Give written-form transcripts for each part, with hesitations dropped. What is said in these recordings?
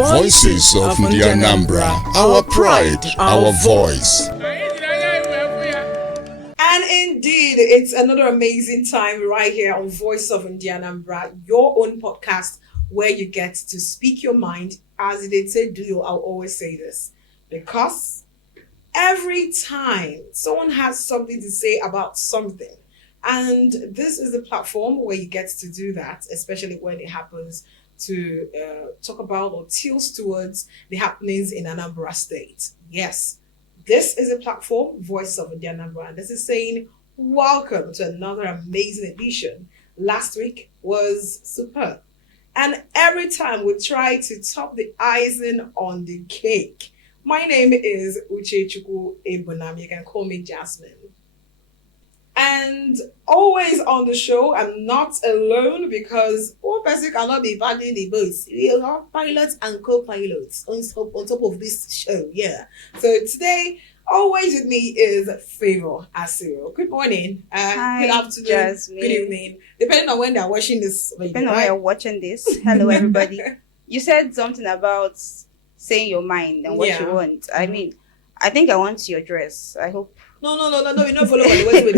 Voices of Ndi Anambra, our pride, our voice. And indeed, it's another amazing time right here on Voice of Ndi Anambra, your own podcast where you get to speak your mind. As they say, I'll always say this. Because every time someone has something to say about something, and this is the platform where you get to do that, especially when it happens to talk about or tilts towards the happenings in Anambra State. Yes, this is a platform, Voice of Ndi Anambra, and this is saying welcome to another amazing edition. Last week was superb, and every time we try to top the icing on the cake. My name is Uchechukwu Ebonam. You can call me Jasmine. And always on the show, I'm not alone because one person cannot be battling the boats. We are pilots and co-pilots on top of this show. Yeah. So today, always with me is Favor Asiro. Good morning. Hi, good afternoon. Jasmine. Good evening. Depending on when they're watching this. Depending on when you're watching this. Hello, everybody. You said something about saying your mind and what you want. I mean, I think I want your dress. I hope. No, you don't follow the way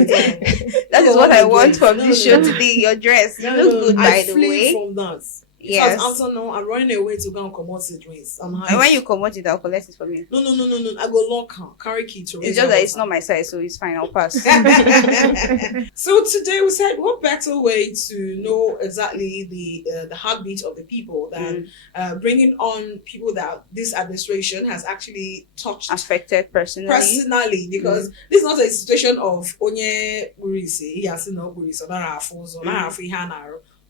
That is what I want from this show today. Your dress. You look good, by the way. From that. Yes. Because also now I'm running away to go and commot the drinks. And when you come out it, I'll collect it from you. No. I go lock her, carry key to. It's just that it's not my size, so it's fine. I'll pass. So today we said what better way to know exactly the heartbeat of the people than bringing on people that this administration has actually touched, affected personally, because this is not a situation of onye burisi. He has no burisi,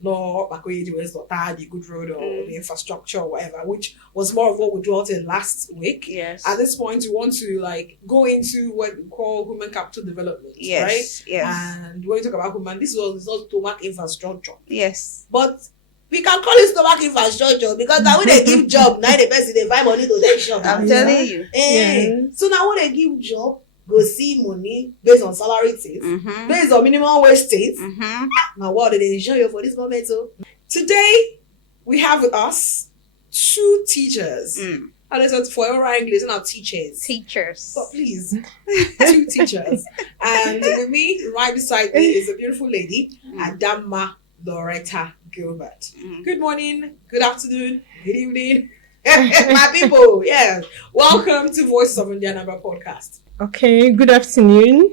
no, the good road or the infrastructure or whatever, which was more of what we dwelt in last week. Yes. At this point, we want to go into what we call human capital development, yes, right? Yes. And when we talk about human, this was not stomach infrastructure. Yes. But we can call it stomach infrastructure because now when they give job, now the person they find money to take shop. I'm telling you. So now when they give job, go see money based on salary states, based on minimum wage states. Now what did they show you for this moment? So today we have with us two teachers. And it's for our English, not teachers. But please, two teachers. And with me, right beside me, is a beautiful lady, Adama Loretta Gilbert. Good morning, good afternoon, good evening. My people, yes. Welcome to Voice of Ndi Anambra podcast. Okay, good afternoon.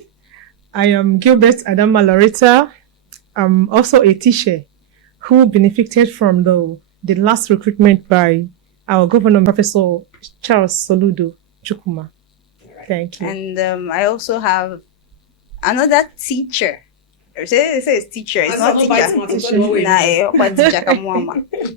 I am Gilbert Adama Loretta. I'm also a teacher who benefited from the last recruitment by our governor, Professor Charles Soludo Chukuma. Thank you. And I also have another teacher. It says teacher. It's not teacher.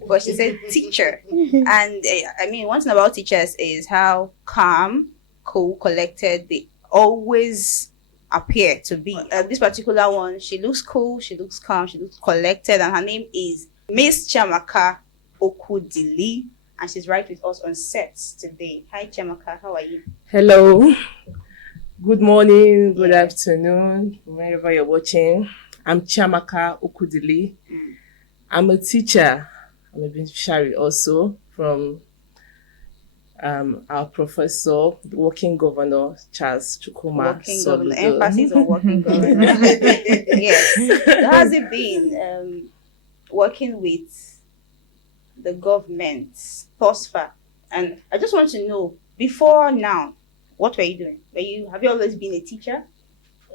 But she said teacher. And I mean, one thing about teachers is how calm, cool, collected they always appear to be. This particular one, she looks cool, she looks calm, she looks collected, and her name is Miss Chiamaka Okudili, and she's right with us on set today. Hi Chiamaka, how are you? Hello. Good morning, good afternoon, wherever you're watching. I'm Chiamaka Okudili. I'm a teacher. I'm a beneficiary also from our professor, the working governor, Charles Chukuma. Working governor, emphasis on working governor. Yes. How has it been working with the government thus far? And I just want to know, before now, what were you doing? Have you always been a teacher?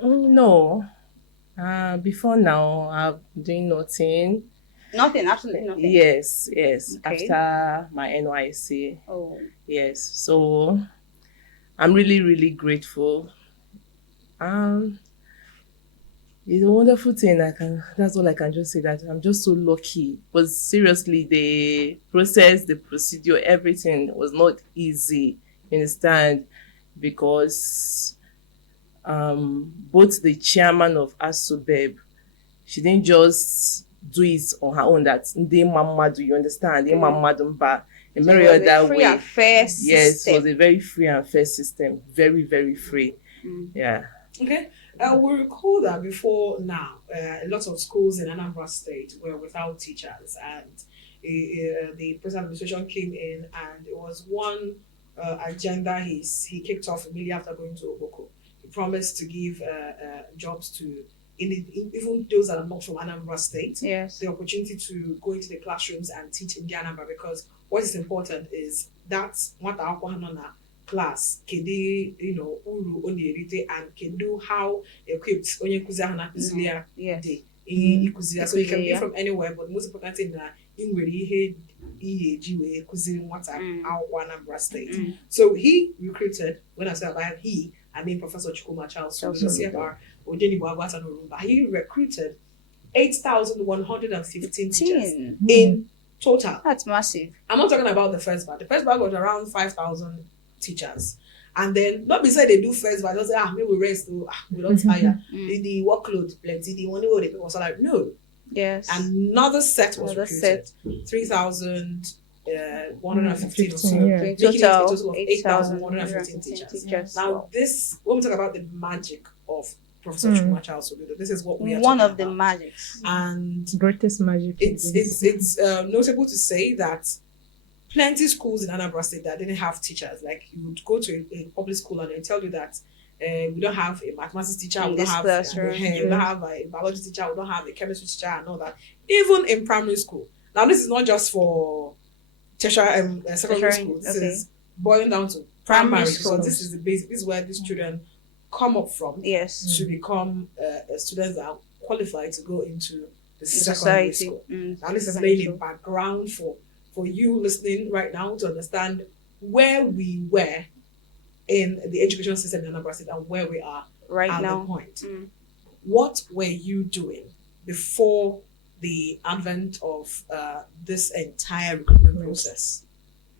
No. Before now, I've been doing nothing. Nothing, absolutely nothing. Yes. Okay. After my NYC. Oh. Yes. So I'm really, really grateful. It's a wonderful thing. That's all I can just say, that I'm just so lucky. But seriously, the process, the procedure, everything was not easy. You understand? Because both the chairman of ASUBEB, she didn't just do it on her own, that Ndi Mama, do you understand? Ndi Mama Dumba. In many other way. And fair system. Yes, it was a very free and fair system. Very, very free. Yeah. Okay. We recall that before now, a lot of schools in Anambra State were without teachers, and the present administration came in, and it was one agenda he kicked off immediately after going to Oboko. He promised to give jobs to even those that are not from Anambra State, Yes. the opportunity to go into the classrooms and teach Ndi Anambra, because what is important is that what our class kedi uru onierite and can do how equipped onye nkuzi ahụ na-akụzili ya dị ịkụziri ya. So you can be from anywhere, but the most important thing na ị nwere ihe eji wee kụziri nwata akwụkwọ Anambra State. So he recruited, when I say about he, I mean Professor Chukuma Charles Soludo, CFR, Ojeni Bwagwata Norumba. He recruited 8,115 teachers in total. That's massive. I'm not talking about the first batch. The first batch was around 5,000 teachers. And then, not be said they do first batch, just say, maybe we rest, we don't tire. The workload plenty, the money will they pay for salary. No. Yes. Another set was recruited. 3,115 or so. In Making it a total total of 8,115 teachers. Now, Wow. this, when we talk about the magic of Professor Chukuma Charles Soludo, this is what we are One talking of the about. magics. And Greatest magic. it's notable to say that plenty schools in Anambra State that didn't have teachers. Like you would go to a public school and they tell you that we don't have a mathematics teacher, In we don't this have classroom. we don't have a biology teacher, we don't have a chemistry teacher, and all that. Even in primary school. Now this is not just for tertiary secondary school. This is boiling down to primary school. schools. This is the basic. This is where these children come up from Yes. to become students that are qualified to go into the secondary Society. school. Now this is laying a background for you listening right now to understand where we were in the education system in Anambra State and where we are Right at now. the point. What were you doing before the advent of this entire recruitment process?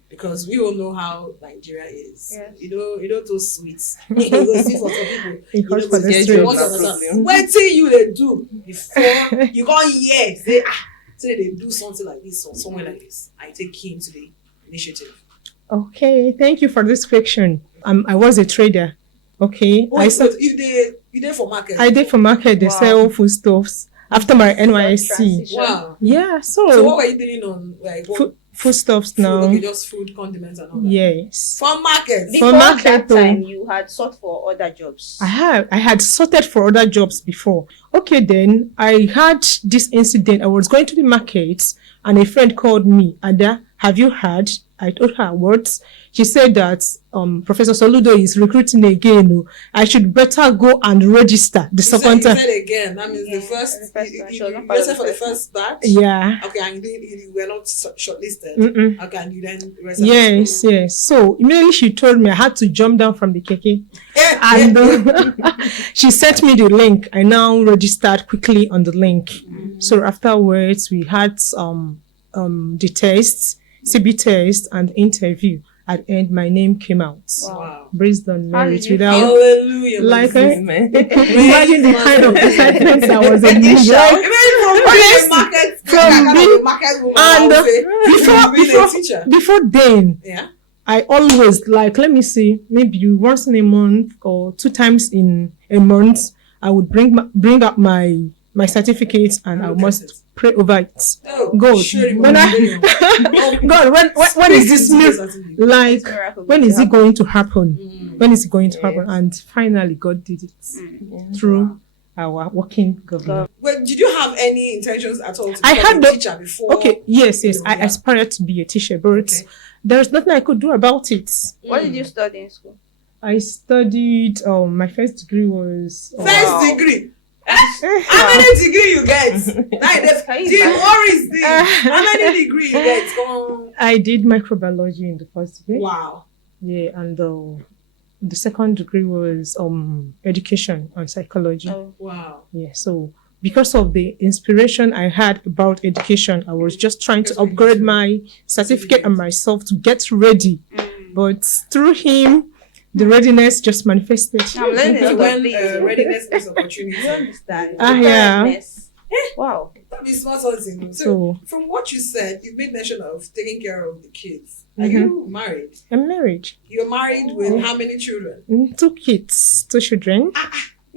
Because we all know how Nigeria is. Yes. You know those sweets. You go see for some people. It You calls know, for the you streets. want to understand. What thing you they do before you go say say they do something like this or somewhere like this. I take key to the initiative. Okay, thank you for this question. I was a trader. Okay, So you did for market. I did for market. They Wow. sell foodstuffs after my NYSC. Transition. Wow. Yeah, So what were you doing on like what foodstuffs food? now. Okay, just food, condiments and all that. Yes, For market. Before market, that though. time, you had sought for other jobs. I had sorted for other jobs before. Okay, then I had this incident. I was going to the market and a friend called me. Ada, have you heard? I told her what. She said that Professor Soludo is recruiting again. Oh. I should better go and register the second You time. said again. That means the first. the first You batch. She was not you part of said the for the first first batch. Yeah. Okay, and you were not shortlisted. Mm-mm. Okay, and you then reserved. Yes. So immediately she told me I had to jump down from the keke. Yeah, And she sent me the link. I now registered quickly on the link. So afterwards, we had the tests, CB test, and interview. At the end, my name came out. Wow. Based on How merit did you without Hallelujah. like Amen. imagine the kind of excitement I was in. Imagine Like, from Honestly, the market, from the market woman, and I would say, being a teacher. before then, Yeah. I always let me see, maybe once in a month or 2 times in a month, I would bring up my certificate and I Look at must it. pray over it. Oh, God, sure, when God, when is this like? Miracle When going is to it going to happen? Mm. When is it going to happen? And finally, God did it through our working governor. Well, did you have any intentions at all to I become had a the- teacher before? Okay, yes. I Yeah. aspired to be a teacher, but Okay. there's nothing I could do about it. What did you study in school? I studied. My first degree was. First Wow. degree. How many degree you get? Can you The imagine? worries the how many degree you get? I did microbiology in the first degree. Wow. Yeah, and the second degree was education and psychology. Oh, Wow. Yeah, so because of the inspiration I had about education, I was just trying to upgrade my certificate and myself to get ready. But through him, the readiness just manifested. I'm learning So to when be readiness is opportunity. You understand? Yeah. Preparedness. Wow. That means small something. So So from what you said, you made mention of taking care of the kids. Are you married? I'm married. You're married with how many children? 2 kids, 2 children.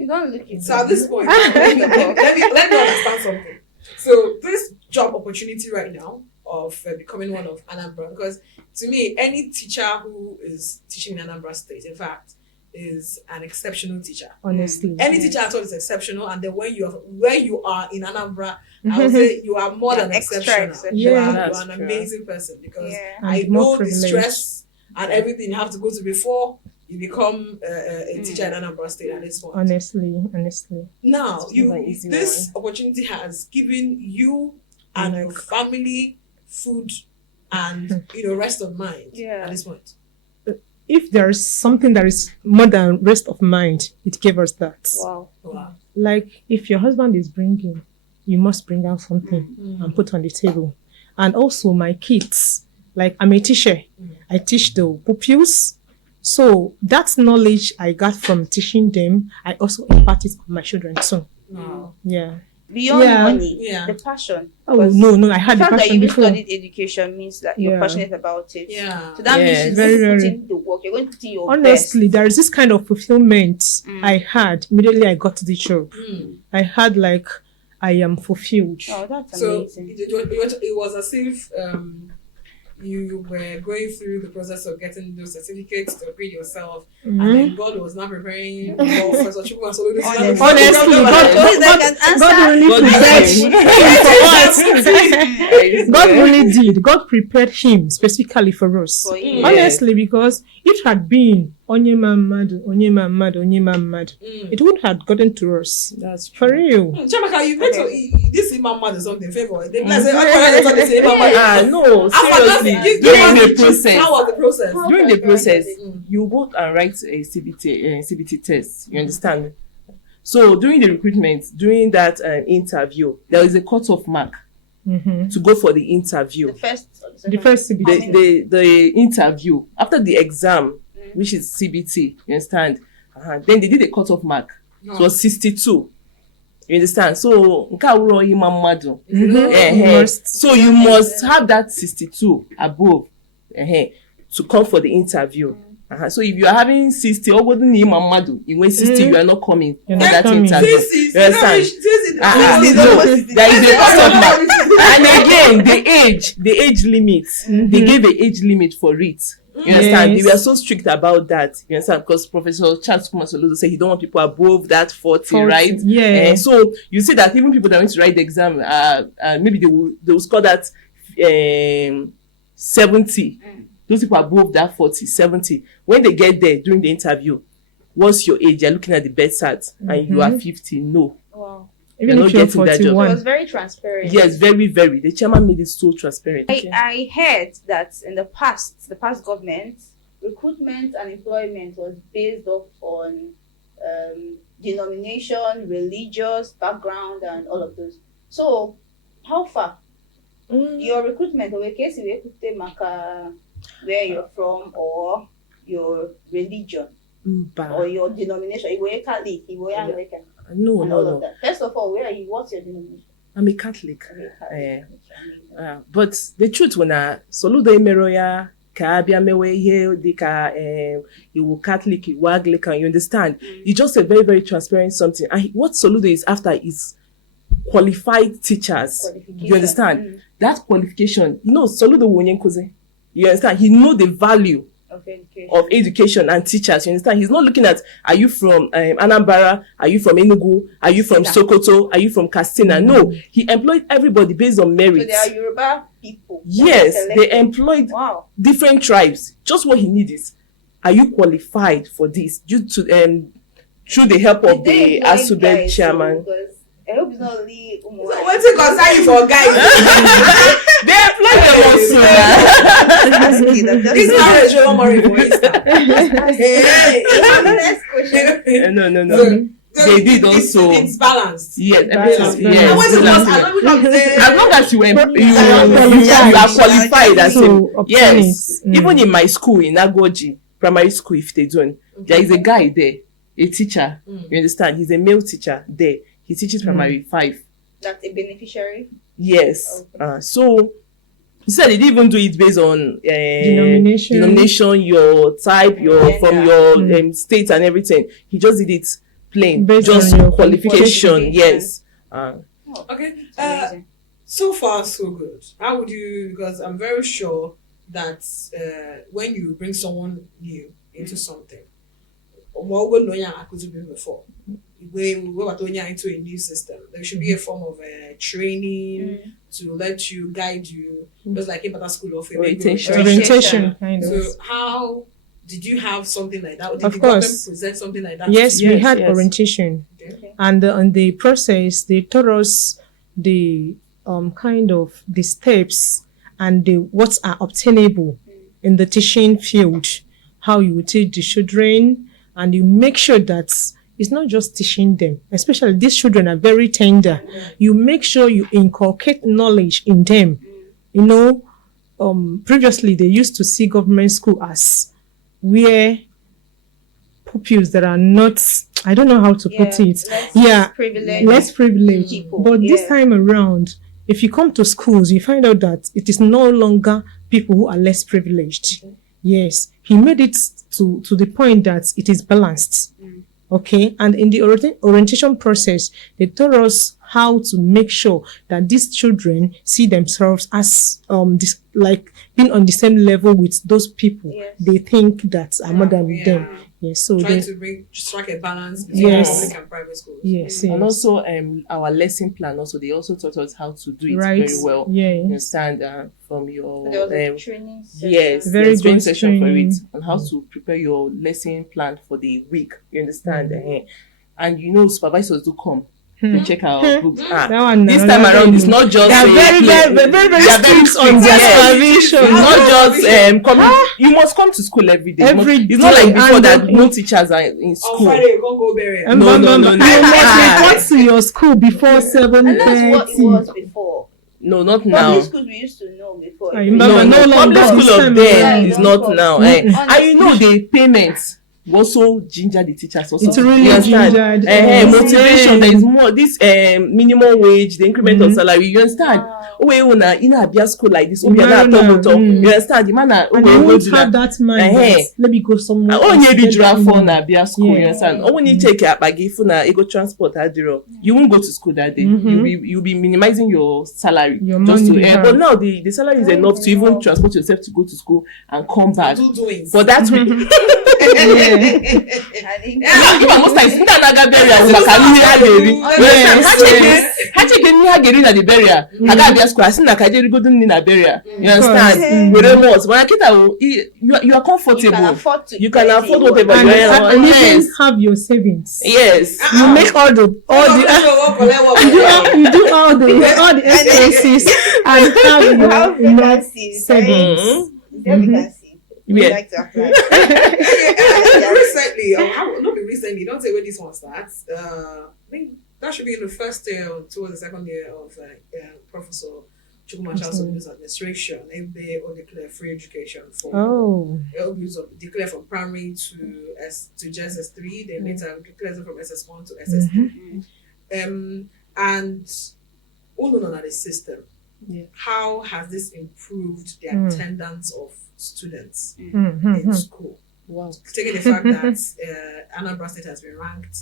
You don't look it. So at this point, let me understand something. So this job opportunity right now of becoming one of Anambra, because to me, any teacher who is teaching in Anambra State, in fact, is an exceptional teacher. Honestly. Any teacher at all is exceptional, and then when you are in Anambra, I would say you are more than exceptional. You Yeah, are that's an true. amazing person, because Yeah. I And more know the privileged. stress and everything you have to go to before you become a teacher in Anambra State at this point. Honestly. Now, It's not an easy this opportunity has given you and your family food and rest of mind Yeah. at this point. If there is something that is more than rest of mind, it gave us that. Wow. Wow. Like if your husband is bringing, you must bring out something and put on the table. And also my kids, like I'm a teacher. I teach the pupils. So that knowledge I got from teaching them, I also impart it on my children too. Wow. Yeah. Beyond Yeah. money, Yeah. the passion. Oh Because no, I had the the fact that passion you before. studied education means that you're Yeah. passionate about it. Yeah. So that Yes. means Very, you're going to put very. in the work. You're going to put in your Honestly, best. there is this kind of fulfillment I had immediately I got to the job. I had like I am fulfilled. Oh, that's So amazing. it was as if you were going through the process of getting those certificates to upgrade yourself, and then God was now preparing you for Professor Chukwu and Soludo. Honestly, God really did. God prepared him specifically for us. For you. Honestly, because it had been Onyema Madu, it wouldn't have gotten to us. That's For true. real. Chamaka, you went to this Imam or something favor. They say, No, seriously. How was the process? During the process, you go and write a CBT test. You understand? So during the recruitment, during that interview, there is a cutoff mark to go for the interview. The first CBT. The interview after the exam, which is CBT. You understand? Then they did a cutoff mark. So it was 62. You understand? So so you must have that 62 above to come for the interview. So if you are having 60, or wouldn't you win 60, you are not coming for that coming. interview. You understand? No, there is a cutoff mark. And again, the age limit. They gave an age limit for it. You understand? Yes. They were so strict about that. You understand? Because Professor Charles Soludo said he don't want people above that 40, right? Yeah. So you see that even people that went to write the exam, maybe they will score that 70. Those people above that 40, 70. When they get there during the interview, what's your age? You're looking at the birth cert and you are 50. No. Wow. Even You're if not you're getting that job. It 41. was very transparent. Yes, very, very. The chairman made it so transparent. I heard that in the past government, recruitment and employment was based off on denomination, religious background, and all of those. So, how far? Your recruitment, or case you put maka where you're from, or your religion, or your denomination. You were Catholic, you were Anglican, No, and no, all no. of that. First of all, where are you? What's your denomination? I'm a Catholic. Okay, Catholic. But the truth when Soludo emeroya ka abia mewe ihe dika you Catholic, you Anglican, you understand? It's just a very, very transparent something. And what Soludo is after is qualified teachers. You understand? That qualification, Soludo wonyenkoze. You understand? He know the value of education and teachers. You understand? He's not looking at, are you from Anambra? Are you from Enugu? Are you from Sokoto? Are you from Katsina? No, he employed everybody based on merit. So they are Yoruba people. Yes, they employed Wow. different tribes. Just what he needs is, are you qualified for this? Due to through the help of the Asube chairman. I hope it's not only So what's it concern you for guys? They employed them also. This marriage you want marry for Easter. Next question. No. They did also. It's balanced. Yes, Balanced. yes. And what's it concern? I don't know As long as you are qualified as So, yes. obtain it. Even in my school in Agoji primary school, if they don't, there is a guy there, a teacher. You understand? He's a male teacher there. He teaches primary 5. That's a beneficiary. Yes. Okay. So he said he didn't even do it based on Denomination. your type, Gender. from your state and everything. He just did it plain, Based just on your qualification. qualification. Yes. Okay. It's amazing. So far, so good. How would you? Because I'm very sure that when you bring someone new into something, what we know before, we were into a new system. There should be a form of training to let you guide you, just like in school of Orientation, kind of. So how did you have something like that? Or did Of the government course. present something like that? Yes, to you? we had yes. orientation. Okay. And on the process, they taught us the kind of the steps and the what are obtainable in the teaching field, how you will teach the children, and you make sure that it's not just teaching them, especially these children are very tender. You make sure you inculcate knowledge in them. You know, previously they used to see government school as where pupils that are not, I don't know how to put it. Less privileged. People. But this Yeah. time around, if you come to schools, you find out that it is no longer people who are less privileged. Yes, he made it to the point that it is balanced. Okay, and in the orientation process, they taught us how to make sure that these children see themselves as like being on the same level with those people Yes. they think that are more than them. Yes, so Trying they, to strike a balance between Yes. public and private schools. yes, And yes. also, our lesson plan. Also, they also taught us how to do it Right. very well. Yeah. You understand from your There was a training session. yes, Very there's training good session for it training. on how to prepare your lesson plan for the week. You understand? And you know, supervisors do come to check our books. That one, This another time around, it's thing. not just They are very, play. very, very, very They are very strict on strict, their yes. supervision. It's not just coming. You must come to school every day. Every It's not day, like before and that the- no teachers are in On school. Friday, you can't go bury. And No, bam, no, bam, no, bam. no. You must report to your school before 7:30. And that's what it was before. No, not now. Public schools we used to know before. I No, remember no, no public longer school this of time then around. is not now. Mm-mm. And you know the payments also ginger the teachers also. It's really You understand? gingered. Motivation. Yeah. There is more. This minimum wage, the increment of salary. You understand? Wow. Oh, you know, Abia school like this. Oh, No, no, you understand? The man, And they won't have that mind. Eh, that, let me go somewhere. oh, else, you be let draft me- for na Abia school. You Yeah. understand? Oh, when you take a bagi for na ego transport adiro, you won't go to school that day. You'll be minimizing your salary Your just to money, earn. yeah. But now the salary is enough to even transport yourself to go to school and come back. Do doings. For that week. I think Even most times, ndị anaga burial bụ maka ihe ha ga-eri. Ha cheke ihe ha ga-eri na the burial. Ha ga-abịa school asị na ka je rigodo nri na burial. You understand? Were mọt. Mana kịta you are you can comfortable. afford to You can do afford anything whatever you you want. want. And Yes. even have your savings. Yes. You make all the you do all the expenses and have your How enough vacancies, savings. Is there vacancy? Would you Yeah. like to apply? Recently, not be recently, don't say when this one starts. I think that should be in the first year or towards the second year of Professor Chukwuma Charles' administration. If they all declare free education for declare from primary to JSS3, then later declares it from SS1 to SS3. And all on the system. Yeah. How has this improved the attendance of students Mhm. in school? Wow. Taking the fact that Anambra State has been ranked,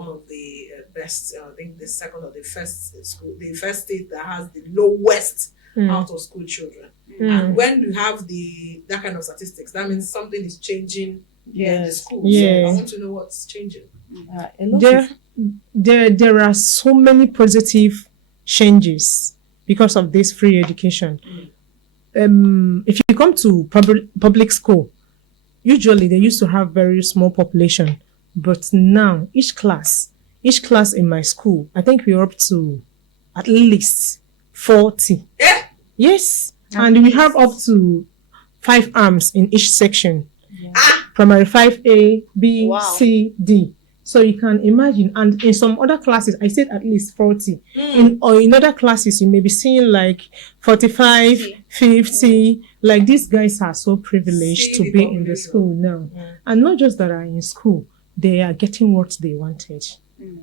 one of the best, I think the second or the first school, the first state that has the lowest out of school children. And when you have that kind of statistics, that means something is changing in the school. Yes. So I want to know what's changing. A lot There are so many positive changes because of this free education. If you come to public school, usually they used to have very small population, but now each class in my school, I think we're up to at least 40. Yes, and we have up to 5 arms in each section. Primary 5A, B, Wow. C, D. So you can imagine, and in some other classes, I said at least 40. In other classes, you may be seeing like 45, 50. Like these guys are so privileged to be in the school now. And not just that are in school, they are getting what they wanted.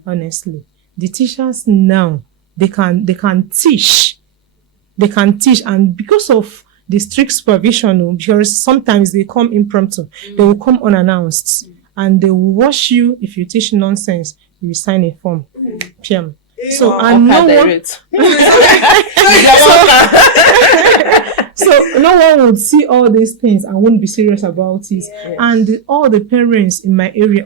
Honestly, the teachers now, they can teach. They can teach, and because of the strict supervision, because sometimes they come impromptu, they will come unannounced. and they will wash you if you teach nonsense. You will sign a form. PM. So Or and no car one, direct. so no one would see all these things and won't be serious about it. Yes. And all the parents in my area,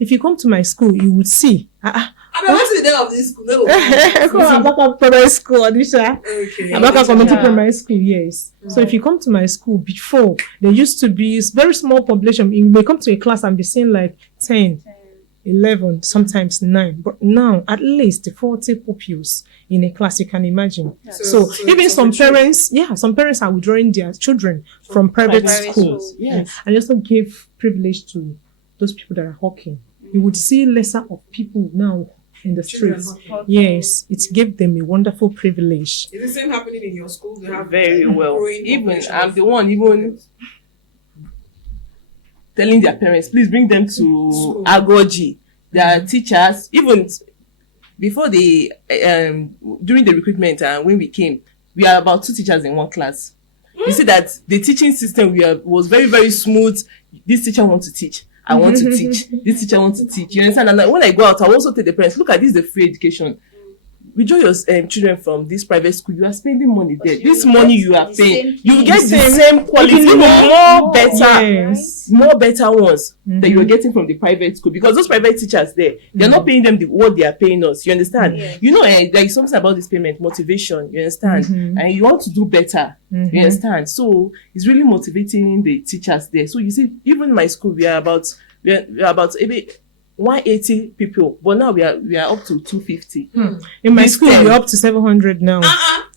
if you come to my school, you would see. I mean, what's the name of this school? No. Abaka Primary School, Adisha. Okay. Abaka Community Yeah. Primary School, yes. So if you come to my school before, there used to be very small population. You may come to a class and be seeing like 10, 11, sometimes 9. But now, at least 40 pupils in a class, you can imagine. So even some parents, some parents are withdrawing their children from private private schools. schools. Yes. And also give privilege to those people that are hawking. You would see lesser of people now in the Children streets. hawking. Yes, it gave them a wonderful privilege. Is the same happening in your school? They have Very well. growing Even population I'm of- the one even telling their parents, please bring them to School. Agoji. Their teachers, even before the during the recruitment and when we came, we are about 2 teachers in one class. You see that the teaching system was very, very smooth. This teacher wants to teach. I want to teach. This teacher wants to teach. You understand? And when I go out, I also tell the parents, look at this, the free education. Withdraw your children from this private school. You are spending money there. you This will money get you are the paying, same you will thing. get the same quality, Even even more better. Yes. More better ones that you are getting from the private school, because those private teachers there, they're not paying them what they are paying us. You understand? Yes. You know, there is something about this payment motivation. You understand? And you want to do better. You understand? So it's really motivating the teachers there. So you see, even in my school, we are about maybe 180 people, but now we are up to 250. In my This school, term. we're up to 700 now.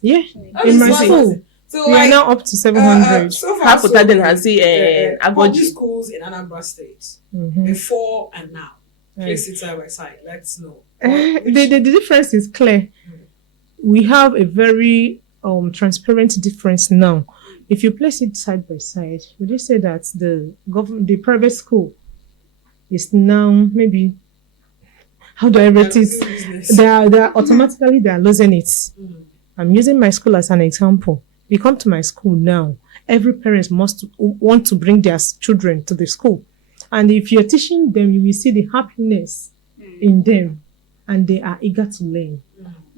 Yeah, That in is my why- school, So we are like, now up to 700. so far, Half of so them has say public Agoji. schools in Anambra State Mhm. before and now. Place it side by side. Let's know. The difference is clear. We have a very transparent difference now. If you place it side by side, would you say that the private school is now maybe, how do I rate it? Business. They are automatically losing it. I'm using my school as an example. You come to my school now, every parent must want to bring their children to the school. And if you're teaching them, you will see the happiness in them, and they are eager to learn.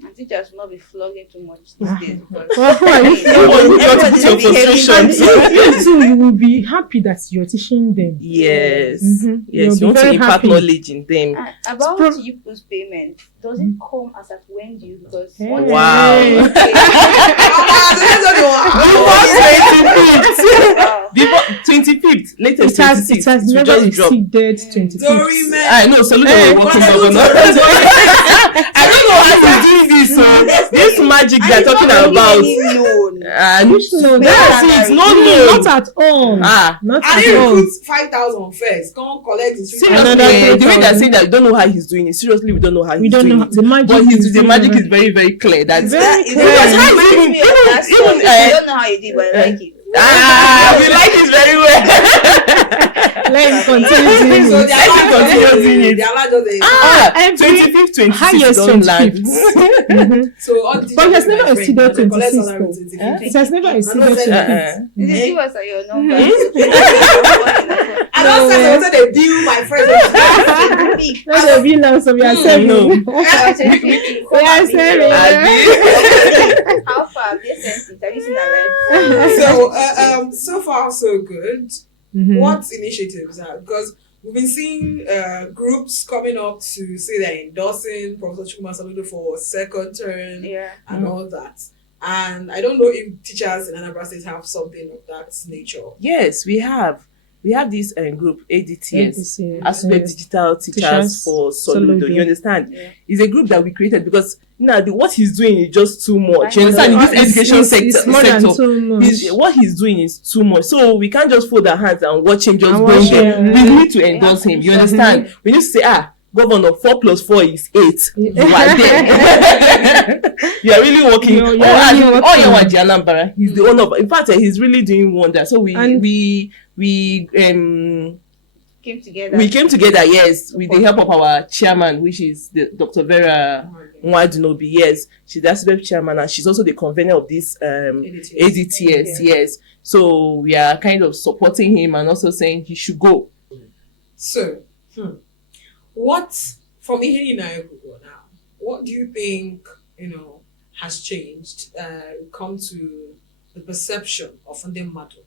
And teachers will not be flogging too much these days. because Well, who are you? Everybody everybody's your behaving frustration. badly. You too, you will be happy that you're teaching them. Yes. Mhm. You'll Yes, be you want to very impart happy. knowledge in them. About Prob- YouTube's payment, does it come as at when due? Because Hey. what- Wow. Wow. Before 25th, latest It has 26th, it never just dropped. exceeded 25th. Dory man. I know, Soludo Hey, will work on what governor. I don't know how he's doing this. So this magic they're talking about. And Which loan? that's it. No Not loan. at all. Not I at didn't all. recruit 5,000 first. Come collect it. Seriously, Another the way they're 3,000. saying that we don't know how he's doing it. Seriously, we don't know how We he's don't doing know it. the magic. But is the magic very- is very, very clear. That's Very It's clear. Because how reminds even- me of that even, song. I don't know how you did, but I like it. we like it very well. Let him continue doing So it. they I think allowed continue just doing it. they allowed just every 25th, 26th, highest don't land. 25th. Mhm. so all the But it has teachers never my friend, exceeded they collect 26 salary though. 25th. It has never exceeded know, 25th. You say, give us your number. I don't say they say they bill my friends. Let the be now, so we are saving. No. We are saving. How far have they sent it? Have you seen that? So far so good. Mhm. What initiatives are, because we've been seeing groups coming up to say they're endorsing Professor Chukuma Soludo for second term Yeah. and all that. And I don't know if teachers in Anambra State have something of that nature. Yes, we have. We have this group, ADTS, ADTS, Aspect yes. Digital Teachers Teachers for Soludo. Soludo. You understand? Yeah. It's a group that we created because what he's doing is just too much. You I understand? In know. this education It's more than sector, too much. what he's doing is too much. So we can't just fold our hands and watch him just And going watch there. him. We need to endorse him. You understand? We need to say, Governor, 4 + 4 is 8. You are there. You are really working. You're really working. Ndi Anambra. He's the owner of. In fact, he's really doing wonders. So we Came together. we came together, yes, with the help of our chairman, which is Dr. Vera Nwadinobi. Yes, she's the ASBEP chairman and she's also the convener of this ADTS. Yes, so we are kind of supporting him and also saying he should go. So, what from here now, what do you think has changed? Come to the perception of Ndemadu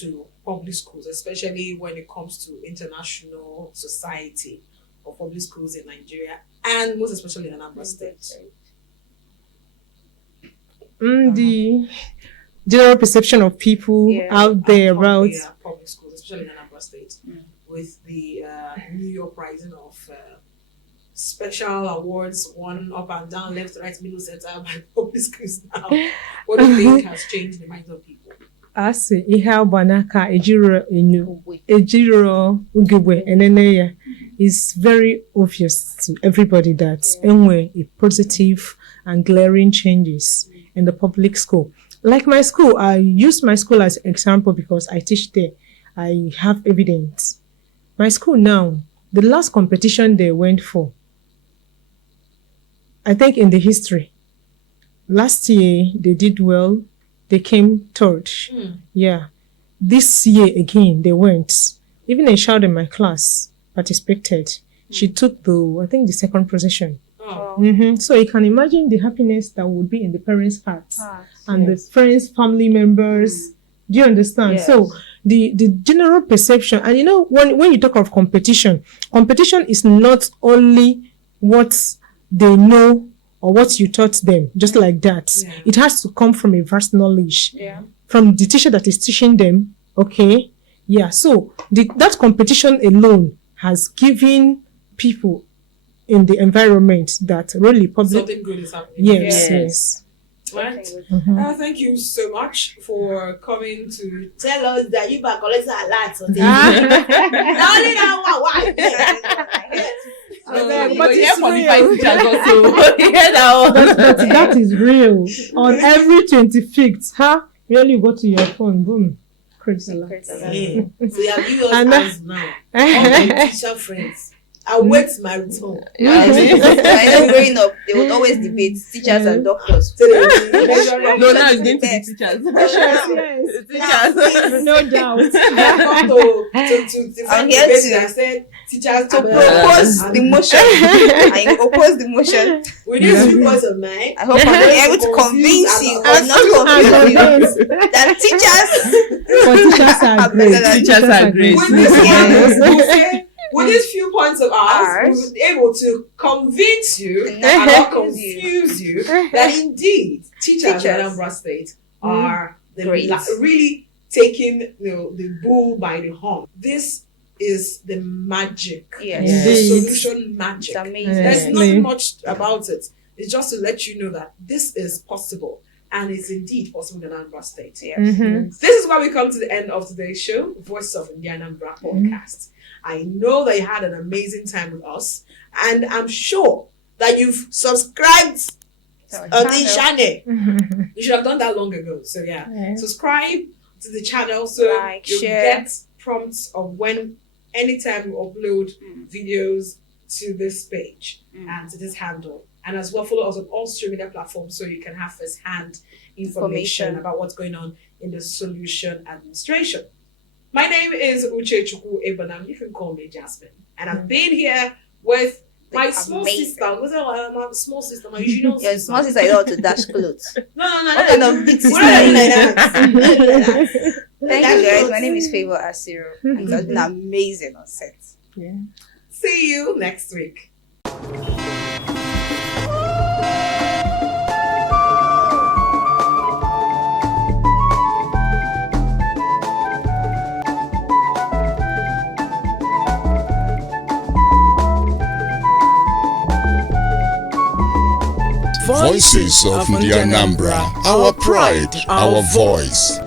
to public schools, especially when it comes to international society or public schools in Nigeria, and most especially in Anambra State. The general perception of people out there about public schools, especially in Anambra State, with the New York rising of special awards won up and down, left, right, middle, center by public schools now. What do you think has changed the minds of people? Asi ihe agbanaka ejiro ugegbe enene ya is very obvious to everybody that anyway a positive and glaring changes in the public school. Like my school, I use my school as an example because I teach there. I have evidence. My school now, the last competition they went for, I think in the history, last year they did well. They came third. Yeah. This year again, they went. Even a child in my class participated. She took the second position. So you can imagine the happiness that would be in the parents' hearts and the friends, family members. Do you understand? Yes. So the general perception, and when you talk of competition is not only what they know or what you taught them, just like that. Yeah. It has to come from a vast knowledge. Yeah. From the teacher that is teaching them. Okay. Yeah. So that competition alone has given people in the environment that really public. Something good is happening. Yes. Right. Mhm. Thank you so much for coming to tell us that you are collecting a lot. But here it's for the real. fight teachers also. Hear that one. That is real. On every 25th, really go to your phone, boom. Credit alert. So you have yours And as now. All my teacher friends. I wait my return. I know growing up, they would always debate teachers and doctors. So No, now it's going to be teachers. Yes. No doubt. I come to I'm defend here the best. to- I said teachers To propose the motion. I oppose the motion. with this because of mine. I hope I'm able to convince you, but not confuse you, that teachers But teachers are great. Teachers are great. With this Yes. we'll say, with these few points of ours, we were able to convince you and not confuse you that indeed teachers at Anambra State are Great. really taking the bull by the horn. This is the magic, Yes. the Indeed. solution magic. It's amazing. There's Exactly. not much about it. It's just to let you know that this is possible, and it's indeed possible in Anambra State. Yes. Mhm. This is where we come to the end of today's show, Voice of Ndi Anambra podcast. I know that you had an amazing time with us, and I'm sure that you've subscribed on this channel. You should have done that long ago. So subscribe to the channel so Like, you share. get prompts of anytime we upload videos to this page and to this handle. And as well, follow us on all social media platforms so you can have first-hand information about what's going on in the solution administration. My name is Uche Chukwu Ebanam. You can call me Jasmine. And I've been here with my small amazing. sister. What's my small sister? My usual Your sister. small sister is all to dash clothes. No. What kind of big sister? We're not like that. Thank you guys. My name is Favor Asiro. It has been amazing on set. See you next week. Voices of Ndi Anambra, our pride, our voice.